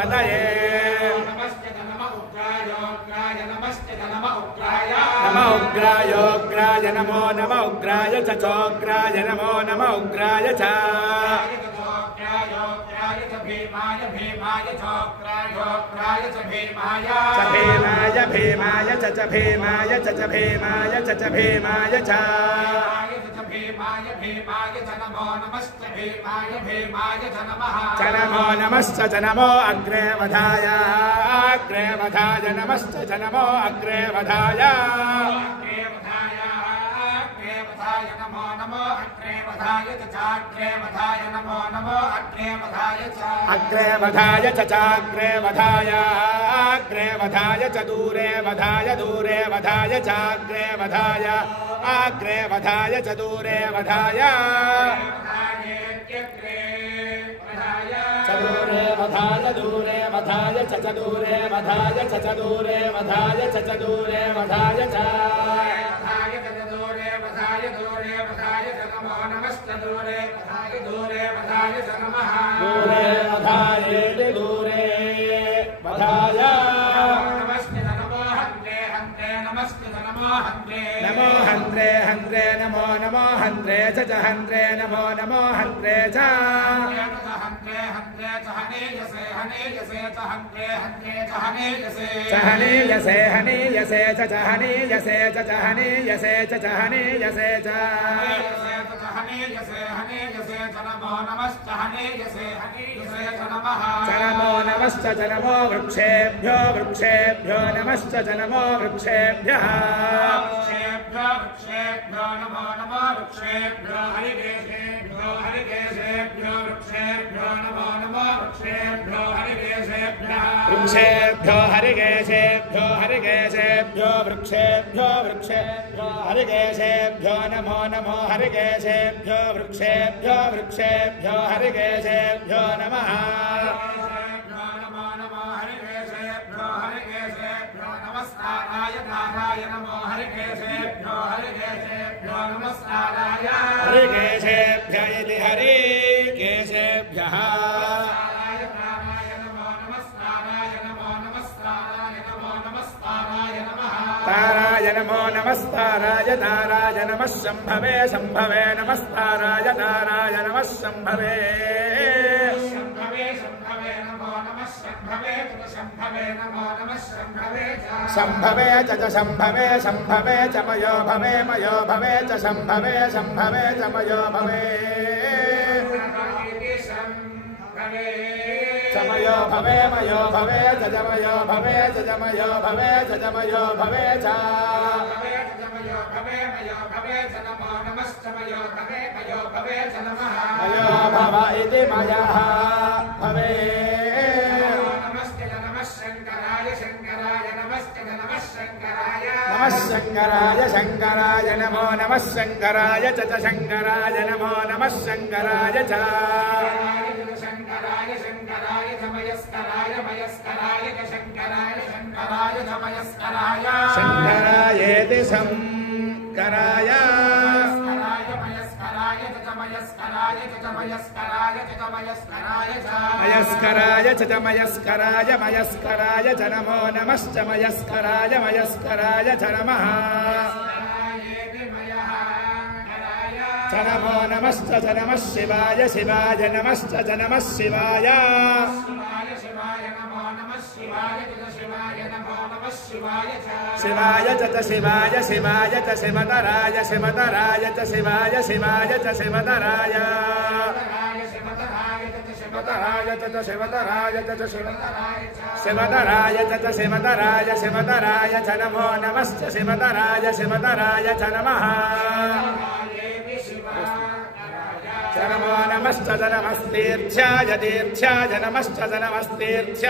पतये नमो उग्रायोग्राय नमो नमो उग्राय च चोग्राय नमो नमो उग्राय च भीमाय भीमाय च भीमाय च भीमाय च भीमाय च च नमो नमश्च च नमो अग्रे वधाय नमश्च च नमो अग्रे वधाय नमो नमो अग्रे वधाय च चाग्रे वधाय नमो नमो अग्रे वधाय च अग्रे वधाय च चाग्रे वधाय अग्रे वधाय च दूरे वधाय चाग्रे वधाय अग्रे वधाय च दूरे वधाय चदूरे वधाय दूरे वधाय च चदूरे वधाय च चदूरे वधाय च चदूरे वधाय च दूरे वधाय च नमः दूरे वधाय दूरे वधाय नमस्ते नमो हन्त्रे हन्त्रे नमस्ते नमो हन्त्रे नमो हन्त्रे हन्त्रे नमो नमो हन्त्रे च हन्त्रे नमो नमो हन्त्रे च हन्त्रे हन्त्रे च हनीयसे हनीयसे च हन्त्रे हन्त्रे च हनीयसे च हनीयसे हनीयसे च हनीयसे च हनीयसे च हनीयसे च हनीयसे हनीयसे च नमो नमश्च हनीयसे हनीयसे च नमः च नमो नमश्च च नमो वृक्षेभ्यो वृक्षेभ्यो नमश्च च नमो वृक्षेभ्यः वृक्षेभ्यो नमो नमो वृक्षेभ्यो हरिकेशेभ्यो हरिकेशेभ्यो वृक्षेभ्यो नमो नमो वृक्षेभ्यो हरिकेशेभ्यः वृक्षेभ्यो हरिकेशेभ्यो हरिकेशेभ्यो वृक्षेभ्यो वृक्षेभ्यो हरिकेशेभ्यो नमो नमो हरिकेशेभ्यो वृक्षेभ्यो वृक्षेभ्यो हरिकेशेभ्यो नमः नमस्काराय नाराय नमो हरिकेशेभ्यो हरिकेशेभ्यो नमस्काराय हरिकेशेभ्य इति हरिकेशेभ्यः ताराय नमो नमस्ताराय ताराय नमः शम्भवे शम्भवे नमस्ताराय ताराय नमः शम्भवे शम्भवे च शम्भवे शम्भवे च मयो भवे च शम्भवे शम्भवे च मयो भवे चमयो भवे मयो भवे च जमयो भवे च जमयो भवे च जमयो भवे च मयो भव इति मयः भवे नमः शंकराय शंकराय नमो नमः शंकराय च शंकराय नमो नमः शंकराय च शंकराय शंकराय मयस्कराय मयस्कराय च शंकराय शंकराय मयस्कराय शंकरायेति शंकराय मयस्कराय च मयस्कराय मयस्कराय च नमो नमश्च मयस्कराय मयस्कराय च नमः च नमो नमश्च च नमः शिवाय शिवाय नमश्च च नमः शिवाय शिवाय च शिवाय शिवाय च शिवतराय शिवतराय च शिवाय शिवाय च शिवतराय शिवतराय च शिवतराय च शिवतराय च शिवतराय शिवतराय च नमो नमश्च शिवतराय शिवतराय च नमः च नमो नमश्च च नमस्तीर्थ्याय तीर्थ्याय नमश्च च नमस्तीर्थ्याय